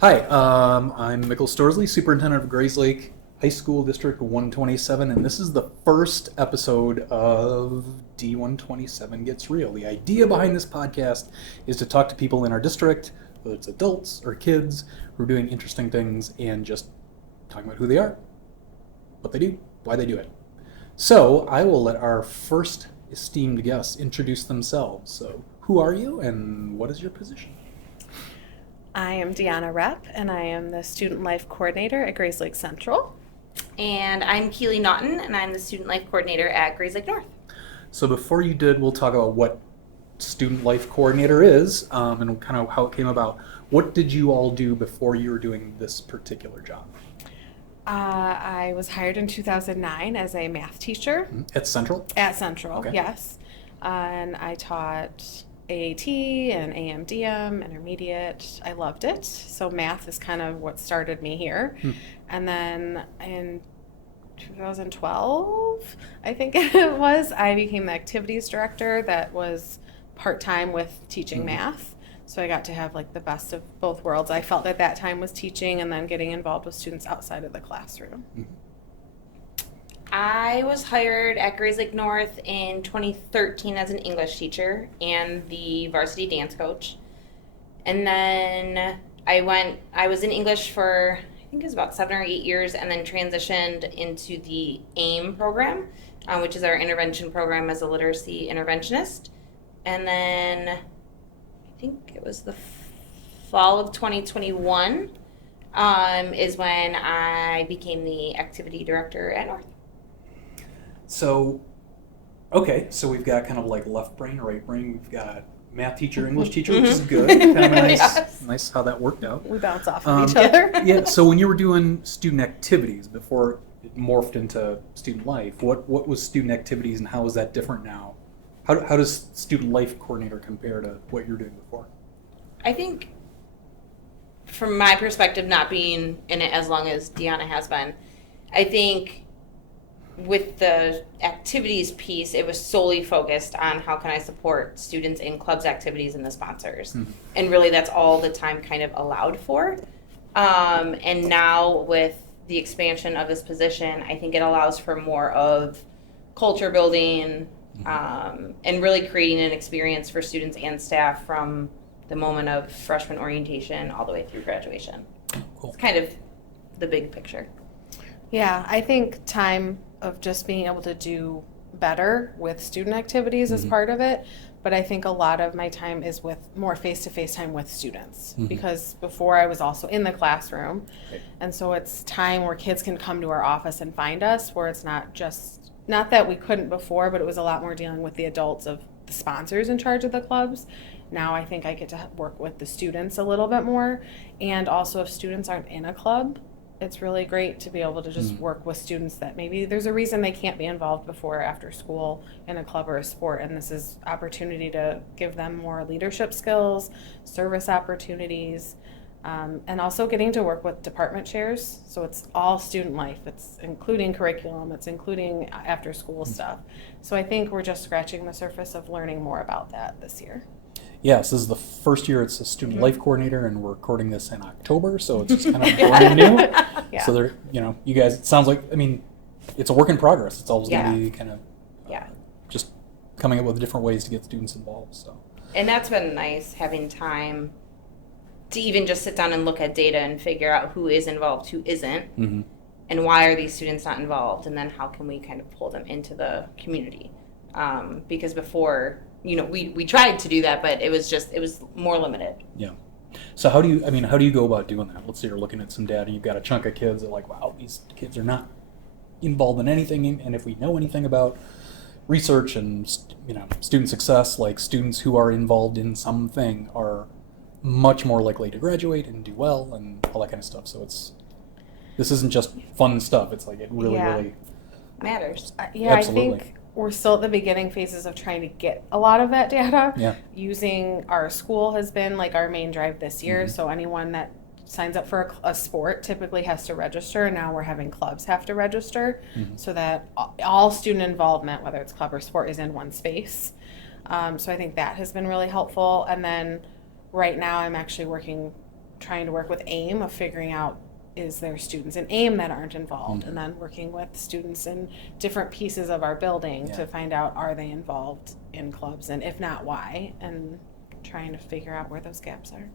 Hi, I'm Michael Storsley, Superintendent of Grayslake High School District 127, and this is the first episode of D127 Gets Real. The idea behind this podcast is to talk to people in our district, whether it's adults or kids, who are doing interesting things and just talking about who they are, what they do, why they do it. So I will let our first esteemed guests introduce themselves. So who are you and what is your position? I am Deanna Repp, and I am the Student Life Coordinator at Grayslake Central. And I'm Keely Naughton, and I'm the Student Life Coordinator at Grayslake North. So before you did, we'll talk about what Student Life Coordinator is and kind of how it came about. What did you all do before you were doing this particular job? I was hired in 2009 as a math teacher At Central? at Central, Okay. yes. And I taught AAT and AMDM, intermediate. I loved it. So math is kind of what started me here. And then in 2012, I think it was, I became the activities director that was part-time with teaching math. So I got to have like the best of both worlds. I felt at that time was teaching and then getting involved with students outside of the classroom. I was hired at Grayslake North in 2013 as an English teacher and the varsity dance coach. And then I was in English for, I think it was about 7 or 8 years, and then transitioned into the AIM program, which is our intervention program as a literacy interventionist. And then I think it was the fall of 2021 is when I became the activity director at North. So, okay, so we've got kind of like left brain, right brain. We've got math teacher, English teacher, which is good. Kind of Yes. nice how that worked out. We bounce off of each other. Yeah, so when you were doing student activities before it morphed into student life, what was student activities and how is that different now? How does student life coordinator compare to what you were doing before? I think, from my perspective, not being in it as long as Deanna has been, I think with the activities piece, it was solely focused on how can I support students in clubs, activities, and the sponsors. And really that's all the time kind of allowed for. And now with the expansion of this position, I think it allows for more of culture building, and really creating an experience for students and staff from the moment of freshman orientation all the way through graduation. Cool. It's kind of the big picture. Yeah, I think time of just being able to do better with student activities is part of it, but I think a lot of my time is with more face-to-face time with students because before I was also in the classroom, and so it's time where kids can come to our office and find us, where it's not that we couldn't before, but it was a lot more dealing with the adults of the sponsors in charge of the clubs. Now I think I get to work with the students a little bit more, and also if students aren't in a club, it's really great to be able to just work with students that maybe there's a reason they can't be involved before or after school in a club or a sport, and this is opportunity to give them more leadership skills, service opportunities, and also getting to work with department chairs. So it's all student life. It's including curriculum. It's including after school stuff. So I think we're just scratching the surface of learning more about that this year. Yes, this is the first year it's a student life coordinator, and we're recording this in October, so it's just kind of brand new. Yeah. So there, you guys, it sounds like, I mean, it's a work in progress. It's always going to be kind of just coming up with different ways to get students involved. So. And that's been nice, having time to even just sit down and look at data and figure out who is involved, who isn't, and why are these students not involved, and then how can we kind of pull them into the community. Because before, we tried to do that, but it was more limited. Yeah. So how do you go about doing that? Let's say you're looking at some data, you've got a chunk of kids that are like, wow, these kids are not involved in anything, and if we know anything about research and student success, like students who are involved in something are much more likely to graduate and do well and all that kind of stuff. So this isn't just fun stuff. It's like it really Matters. Yeah, Absolutely. I think we're still at the beginning phases of trying to get a lot of that data. Yeah. Using our school has been like our main drive this year. So anyone that signs up for a sport typically has to register, and now we're having clubs have to register so that all student involvement, whether it's club or sport, is in one space. So I think that has been really helpful. And then right now I'm actually working trying to work with AIM of figuring out, is there students in AIM that aren't involved? Mhm. And then working with students in different pieces of our building Yeah. to find out, are they involved in clubs? And if not, why? And trying to figure out where those gaps are.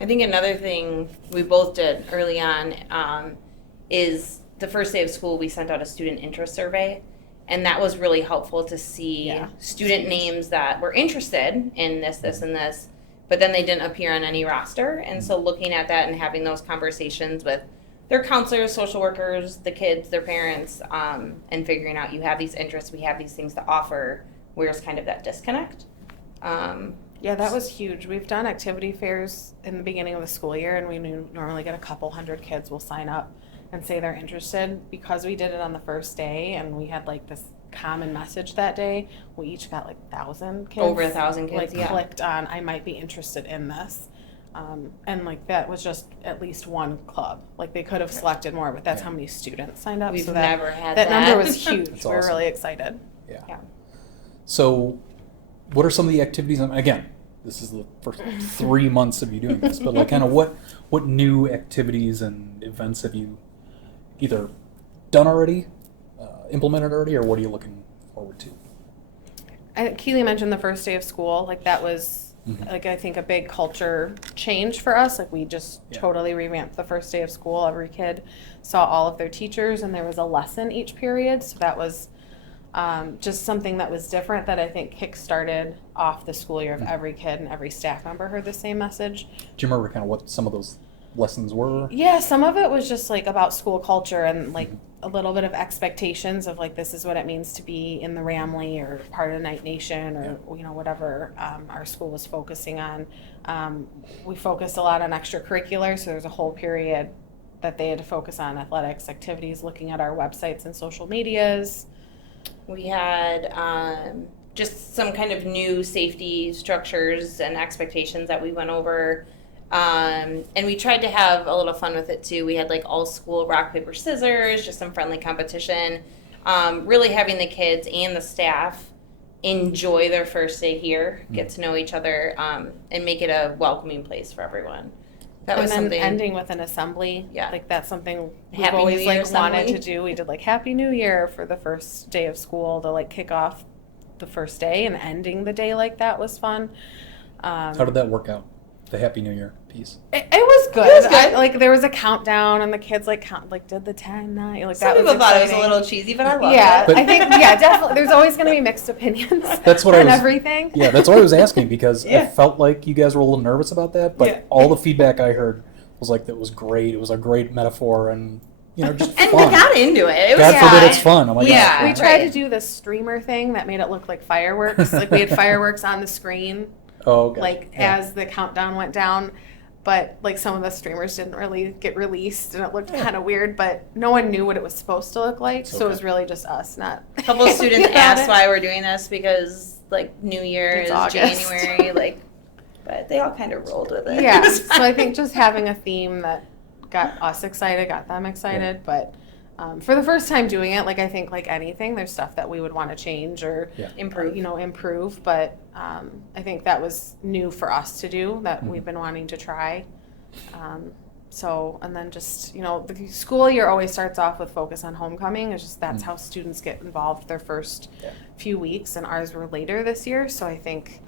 I think another thing we both did early on is the first day of school, we sent out a student interest survey. And that was really helpful to see Yeah. student names that were interested in this, and this, but then they didn't appear on any roster. And so looking at that and having those conversations with their counselors, social workers, the kids, their parents, and figuring out, you have these interests, we have these things to offer, where's kind of that disconnect. Yeah, that was huge. We've done activity fairs in the beginning of the school year, and we normally get a couple hundred kids will sign up and say they're interested. Because we did it on the first day and we had like this common message that day, we each got like 1,000 kids. Over 1,000 kids, like, yeah. clicked on, I might be interested in this. And like that was just at least one club. Like they could have selected more, but that's Yeah. how many students signed up. We've so that, never had that that. number was huge. That's We're awesome. really excited. Yeah. So, what are some of the activities? Again, this is the first 3 months of you doing this, but like, kind of what new activities and events have you either done already, implemented already, or what are you looking forward to? Keely mentioned the first day of school. Like that was like I think a big culture change for us. Like we just Yeah. totally revamped the first day of school. Every kid saw all of their teachers, and there was a lesson each period. So that was just something that was different that I think kick-started off the school year of every kid, and every staff member heard the same message. Do you remember kind of what some of those lessons were? Yeah, some of it was just like about school culture and like a little bit of expectations of like, this is what it means to be in the Ramley or part of Night Nation or, you know, whatever our school was focusing on. We focused a lot on extracurricular, so there's a whole period that they had to focus on athletics, activities, looking at our websites and social medias. We had just some kind of new safety structures and expectations that we went over. And we tried to have a little fun with it too. We had like all school rock, paper, scissors, just some friendly competition. Really having the kids and the staff enjoy their first day here, get to know each other, and make it a welcoming place for everyone. That was and then something. ending with an assembly. Yeah. Like that's something we've Happy New always Year like wanted assembly. to do. We did like Happy New Year for the first day of school to like kick off the first day, and ending the day like that was fun. How did that work out? The Happy New Year piece. It was good. It was good. Like there was a countdown, and the kids like did the 10, 9. Like Some that people was thought it was a exciting. little cheesy, but I loved Yeah, it. But- I think definitely. There's always going to be mixed opinions. That's what I on was- everything. Yeah, that's what I was asking because I Yeah. felt like you guys were a little nervous about that, but Yeah. all the feedback I heard was like that was great. It was a great metaphor and just And fun. we got into it. It was God Yeah. forbid it's fun. I'm like, Yeah. oh, We fun. tried to Right. do this streamer thing that made it look like fireworks. Like we had fireworks on the screen, Oh, okay. like Yeah. as the countdown went down. But like some of the streamers didn't really get released, and it looked kind of weird. But no one knew what it was supposed to look like, so Okay. it was really just us, not. A couple of students Got asked it. why we're doing this because like New Year It's is August. January, but they all kind of rolled with it. Yeah, so I think just having a theme that got us excited, got them excited. But for the first time doing it, like I think like anything, there's stuff that we would want to change or Improve. improve. But I think that was new for us to do that we've been wanting to try. So, and then just, the school year always starts off with focus on homecoming. It's just that's how students get involved their first few weeks, and ours were later this year. So I think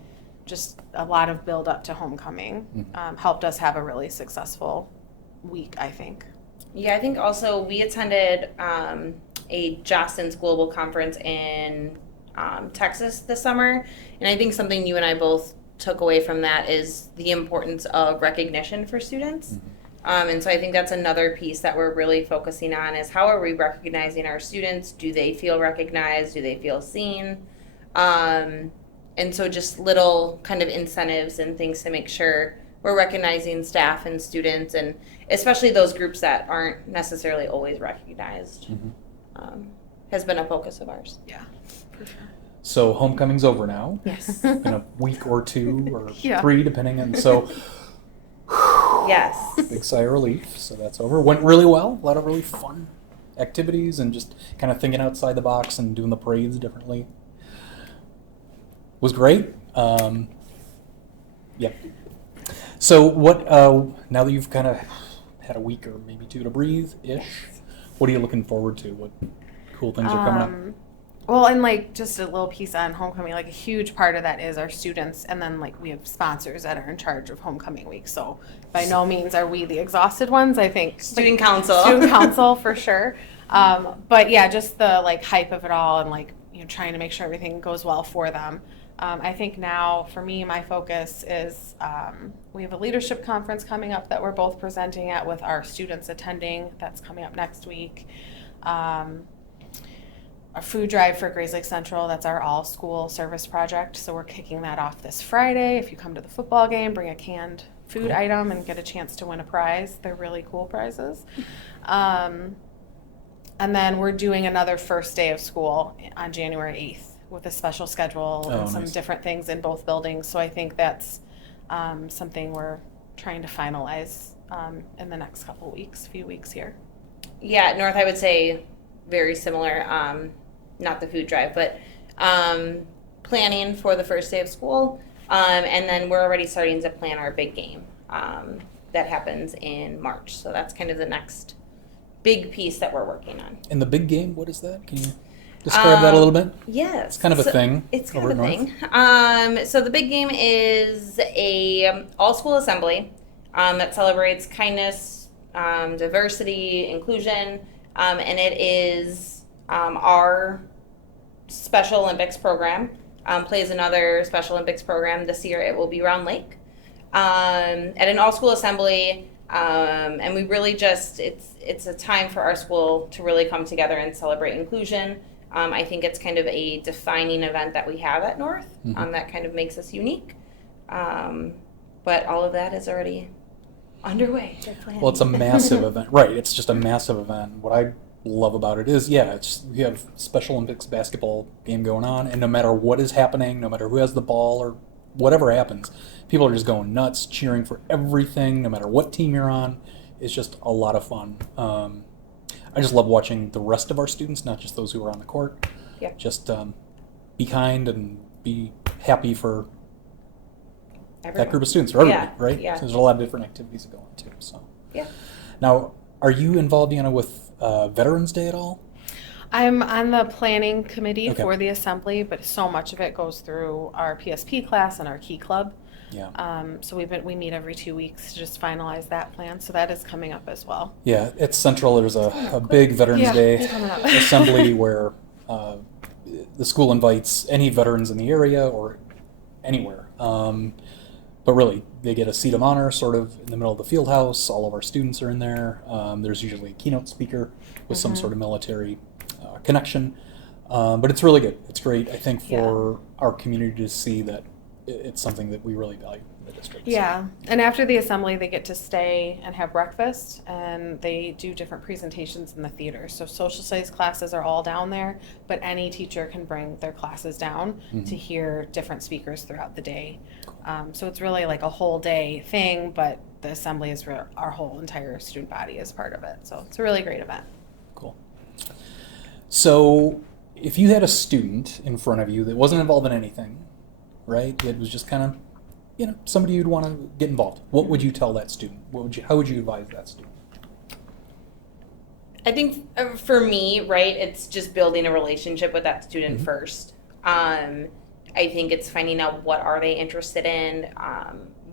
just a lot of build up to homecoming helped us have a really successful week, I think. Yeah, I think also we attended a Jostens Global Conference in Texas this summer, and I think something you and I both took away from that is the importance of recognition for students. And so I think that's another piece that we're really focusing on is how are we recognizing our students? Do they feel recognized? Do they feel seen? And so just little kind of incentives and things to make sure we're recognizing staff and students, and especially those groups that aren't necessarily always recognized, has been a focus of ours. Yeah, for sure. So homecoming's over now. Yes. In a week or two or Yeah. 3, depending on. So Yes. big sigh of relief. So that's over. Went really well. A lot of really fun activities and just kind of thinking outside the box and doing the parades differently. Was great. Yep. So what? Now that you've kind of had a week or maybe two to breathe ish, what are you looking forward to? What cool things are coming up? Well, and like just a little piece on homecoming, like a huge part of that is our students, and then like we have sponsors that are in charge of homecoming week. So by no means are we the exhausted ones. I think Student council. student council for sure. But yeah, just the like hype of it all, and like trying to make sure everything goes well for them. I think now for me, my focus is we have a leadership conference coming up that we're both presenting at with our students attending. That's coming up next week. A food drive for Grays Lake Central. That's our all-school service project. So we're kicking that off this Friday. If you come to the football game, bring a canned food item and get a chance to win a prize. They're really cool prizes. And then we're doing another first day of school on January 8th with a special schedule and some different things in both buildings. So I think that's something we're trying to finalize in the next few weeks here. Yeah, North, I would say very similar. Not the food drive, but planning for the first day of school. And then we're already starting to plan our big game that happens in March. So that's kind of the next big piece that we're working on. And the big game, what is that? Can you describe that a little bit? Yes. It's kind of a thing. It's kind over of a at North. thing. So the big game is a all-school assembly that celebrates kindness, diversity, inclusion, and it is our Special Olympics program. Plays another Special Olympics program. This year it will be Round Lake at an all-school assembly. And we really just, it's a time for our school to really come together and celebrate inclusion. I think it's kind of a defining event that we have at North that kind of makes us unique. But all of that is already underway. Well, it's a massive event. Right, it's just a massive event. What I love about it is, we have Special Olympics basketball game going on, and no matter what is happening, no matter who has the ball or whatever happens, people are just going nuts, cheering for everything, no matter what team you're on. It's just a lot of fun. I just love watching the rest of our students, not just those who are on the court. Yeah. Just be kind and be happy for that group of students, for everybody, right? Yeah. So there's a lot of different activities that go on too. So. Yeah. Now, are you involved, Deanna, with Veterans Day at all? I'm on the planning committee for the assembly, but so much of it goes through our PSP class and our Key Club. Yeah. So we meet every 2 weeks to just finalize that plan. So that is coming up as well. Yeah, at Central there's a big Veterans Day assembly where the school invites any veterans in the area or anywhere. But really, they get a seat of honor sort of in the middle of the field house. All of our students are in there. There's usually a keynote speaker with some sort of military connection. But it's really good. It's great, I think, for our community to see that it's something that we really value in the district. Yeah, and after the assembly, they get to stay and have breakfast, and they do different presentations in the theater. So social studies classes are all down there, but any teacher can bring their classes down to hear different speakers throughout the day. So it's really like a whole day thing, but the assembly is for our whole entire student body as part of it. So it's a really great event. Cool. So if you had a student in front of you that wasn't involved in anything, right? It was just kind of, somebody you'd want to get involved. What would you tell that student? How would you advise that student? I think for me, right, it's just building a relationship with that student first. I think it's finding out what are they interested in,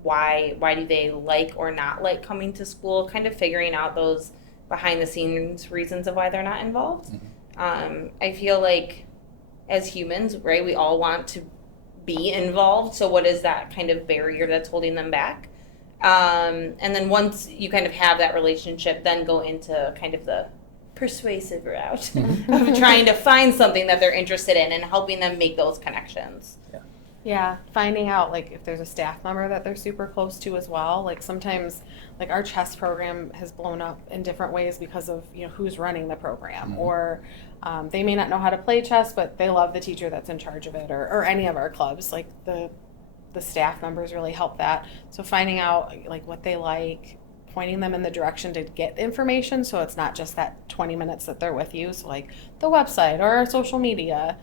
why do they like or not like coming to school, kind of figuring out those behind the scenes reasons of why they're not involved. I feel like as humans, right, we all want to be involved. So what is that kind of barrier that's holding them back? And then once you kind of have that relationship, then go into kind of the persuasive route of trying to find something that they're interested in and helping them make those connections. Yeah, finding out like if there's a staff member that they're super close to as well. Like sometimes like our chess program has blown up in different ways because of who's running the program, or they may not know how to play chess, but they love the teacher that's in charge of it, or any of our clubs. Like the staff members really help that. So finding out like what they like, pointing them in the direction to get information, so it's not just that 20 minutes that they're with you. So like the website or our social media.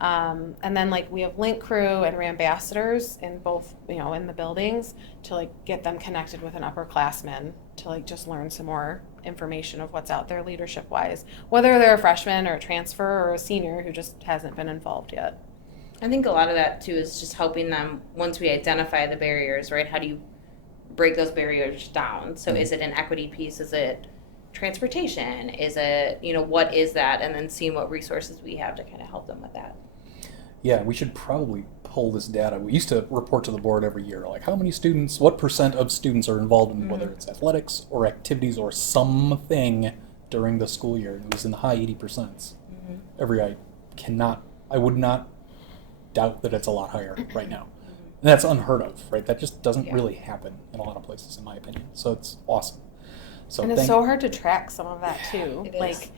And then like we have link crew and ambassadors in both, in the buildings to like get them connected with an upperclassman to like just learn some more information of what's out there leadership wise, whether they're a freshman or a transfer or a senior who just hasn't been involved yet. I think a lot of that too is just helping them once we identify the barriers, right? How do you break those barriers down? So is it an equity piece? Is it transportation? Is it, what is that? And then seeing what resources we have to kind of help them with that. Yeah, we should probably pull this data. We used to report to the board every year, like how many students, what percent of students are involved in whether it's athletics or activities or something during the school year. It was in the high 80%. I would not doubt that it's a lot higher right now. And that's unheard of, right? That just doesn't really happen in a lot of places, in my opinion. So it's awesome. So and it's so hard to track some of that too. It is.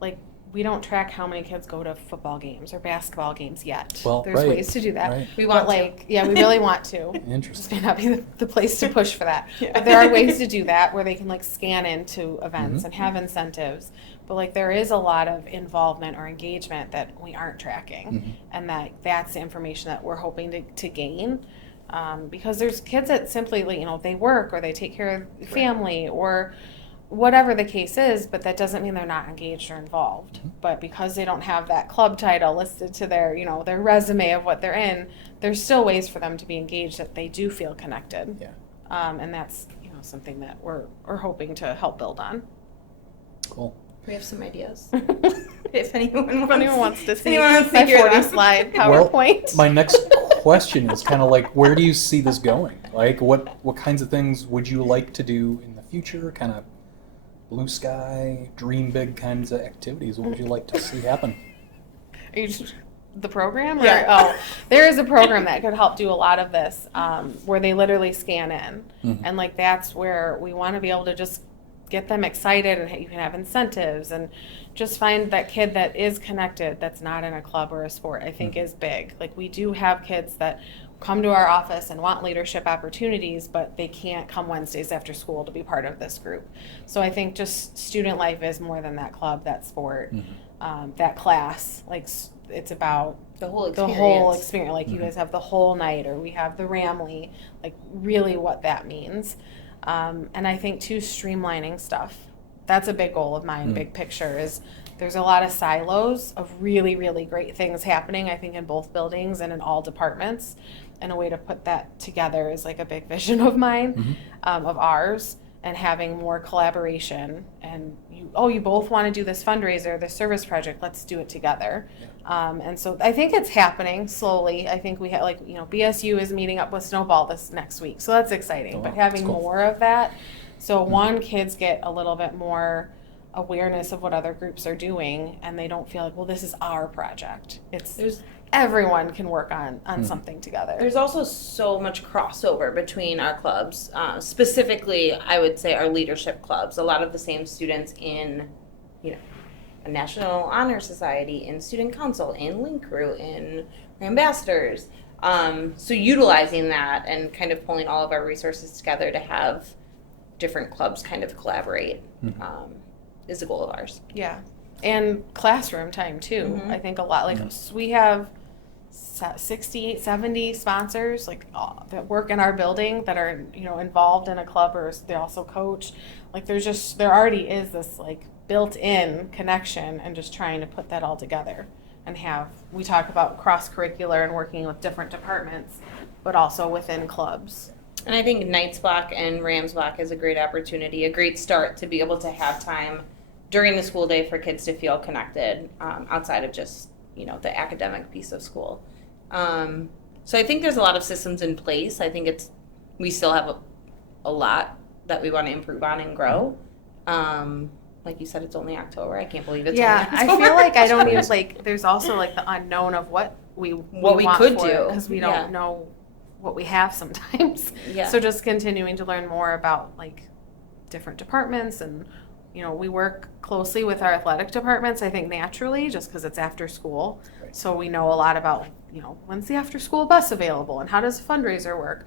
Like we don't track how many kids go to football games or basketball games yet. Well, there's ways to do that. Right. We want we really want to. Interesting. This may not be the place to push for that. But there are ways to do that where they can like scan into events and have incentives. But like there is a lot of involvement or engagement that we aren't tracking, and that's the information that we're hoping to gain. Because there's kids that simply, like, they work or they take care of family or whatever the case is, but that doesn't mean they're not engaged or involved. But because they don't have that club title listed to their, their resume of what they're in, there's still ways for them to be engaged that they do feel connected. Yeah. And that's, something that we're hoping to help build on. Cool. We have some ideas. If anyone wants to see my my 40-slide PowerPoint. Well, my next question is kind of like, where do you see this going? Like, what kinds of things would you like to do in the future? Kind of blue sky, dream big kinds of activities. What would you like to see happen? Are you just, the program? Yeah. There is a program that could help do a lot of this, where they literally scan in, and like that's where we want to be able to just get them excited, and you can have incentives and just find that kid that is connected that's not in a club or a sport. I think is big. Like we do have kids that come to our office and want leadership opportunities, but they can't come Wednesdays after school to be part of this group. So I think just student life is more than that club, that sport, that class. Like it's about the whole experience. Like you guys have the whole night, or we have the Ramley, like really what that means. And I think too, streamlining stuff. That's a big goal of mine, big picture, is there's a lot of silos of really, really great things happening, I think, in both buildings and in all departments. And a way to put that together is like a big vision of mine, of ours, and having more collaboration. And you both want to do this fundraiser, this service project, let's do it together. And so I think it's happening slowly. I think we have BSU is meeting up with Snowball this next week. So that's exciting, Oh, wow. but having That's cool. more of that. So kids get a little bit more awareness of what other groups are doing, and they don't feel like, well, this is our project. Everyone can work on something together. There's also so much crossover between our clubs. Specifically, I would say our leadership clubs. A lot of the same students in, a National Honor Society, in Student Council, in Link Crew, in Ambassadors. So utilizing that and kind of pulling all of our resources together to have different clubs kind of collaborate is a goal of ours. Yeah. And classroom time too. I think a lot, we have 68, 70 sponsors that work in our building that are, involved in a club, or they also coach. Like there already is this built-in connection, and just trying to put that all together and we talk about cross-curricular and working with different departments, but also within clubs. And I think Knights Block and Rams Block is a great opportunity, a great start to be able to have time during the school day for kids to feel connected, outside of just, the academic piece of school. So I think there's a lot of systems in place. I think we still have a lot that we want to improve on and grow. Like you said, it's only October. I can't believe it's only October. I feel like I don't even, there's also the unknown of what we could do, because we don't know what we have sometimes. Yeah. So just continuing to learn more about different departments, and we work closely with our athletic departments, I think naturally, just because it's after school. Right. So we know a lot about, when's the after school bus available and how does a fundraiser work.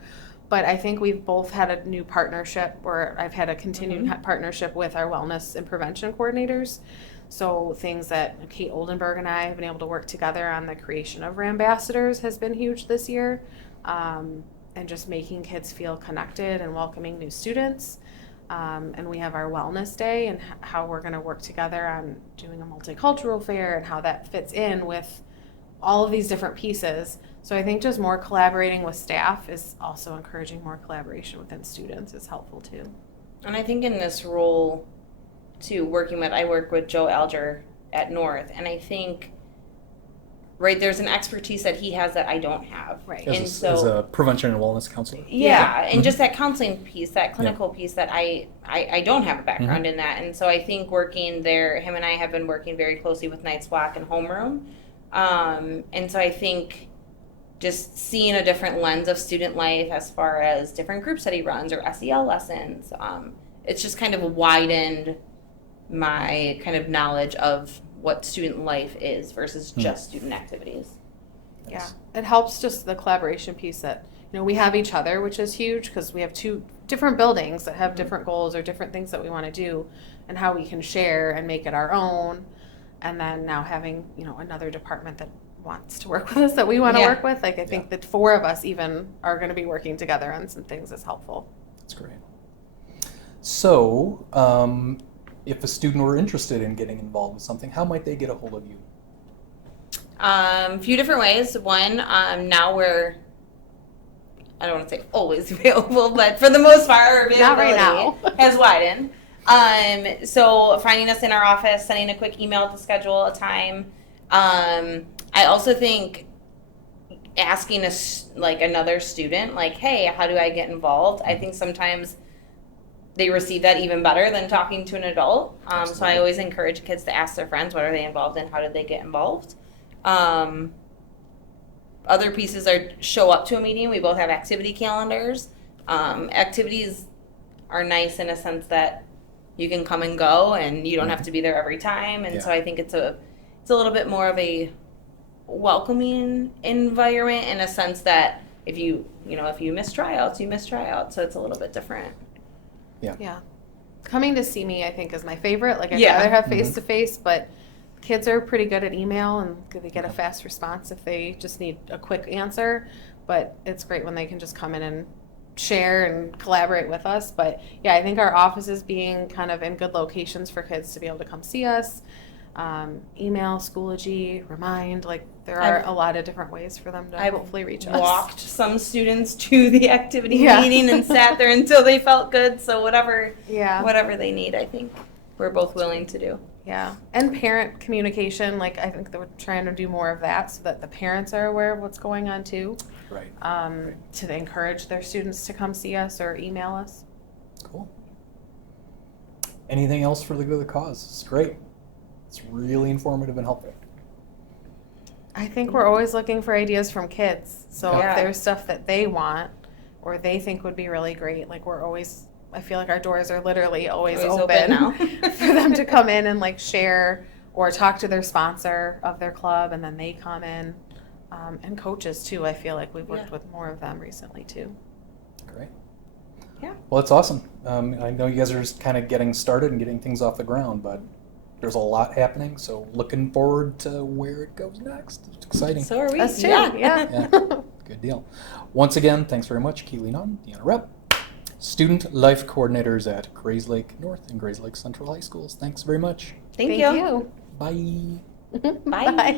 But I think we've both had a new partnership, or I've had a continued partnership with our wellness and prevention coordinators. So things that Kate Oldenburg and I have been able to work together on, the creation of Rambassadors has been huge this year. And just making kids feel connected and welcoming new students. And we have our wellness day and how we're going to work together on doing a multicultural fair and how that fits in with all of these different pieces. So I think just more collaborating with staff is also encouraging more collaboration within students is helpful too. And I think in this role, too, I work with Joe Alger at North, and I think, right, there's an expertise that he has that I don't have. Right. As a prevention and wellness counselor. Yeah, and just that counseling piece, that clinical piece that I don't have a background in that. And so I think working there, him and I have been working very closely with Night's Walk and Homeroom. And so I think just seeing a different lens of student life as far as different groups that he runs or SEL lessons, it's just kind of widened my kind of knowledge of what student life is versus just student activities. Yeah, it helps just the collaboration piece that, we have each other, which is huge because we have two different buildings that have different goals or different things that we want to do and how we can share and make it our own. And then now having, another department that wants to work with us that we want to work with. Like, I think that four of us even are going to be working together on some things is helpful. That's great. So, if a student were interested in getting involved with something, how might they get a hold of you? A few different ways. One, now we're, I don't want to say always available, but for the most part, our availability has widened. So finding us in our office, sending a quick email to schedule a time. I also think asking another student, hey, how do I get involved? I think sometimes they receive that even better than talking to an adult. So I always encourage kids to ask their friends, what are they involved in? How did they get involved? Other pieces are show up to a meeting. We both have activity calendars. Activities are nice in a sense that you can come and go and you don't have to be there every time. And so I think it's a little bit more of a welcoming environment in a sense that if you miss tryouts, you miss tryouts. So it's a little bit different. Yeah. Coming to see me, I think, is my favorite. I'd rather have face-to-face, but kids are pretty good at email and they get a fast response if they just need a quick answer. But it's great when they can just come in and share and collaborate with us. But yeah, I think our offices being kind of in good locations for kids to be able to come see us, email, Schoology, Remind, there are a lot of different ways for them to hopefully reach us. I walked some students to the activity meeting and sat there until they felt good. So whatever they need, I think we're both willing to do. Yeah, and parent communication, I think that we're trying to do more of that so that the parents are aware of what's going on too. Right. To encourage their students to come see us or email us. Cool. Anything else for the good of the cause? It's great. It's really informative and helpful. I think we're always looking for ideas from kids. So if there's stuff that they want or they think would be really great, I feel like our doors are literally always open now. for them to come in and share or talk to their sponsor of their club, and then they come in. And coaches too. I feel like we've worked with more of them recently too. Great. Yeah. Well, it's awesome. I know you guys are just kind of getting started and getting things off the ground, but there's a lot happening. So looking forward to where it goes next. It's exciting. So are we. Us too. Yeah. Good deal. Once again, thanks very much, Keely Nunn, Deanna Rep, Student Life Coordinators at Grayslake North and Grayslake Central High Schools. Thanks very much. Thank you. you. Bye. Bye.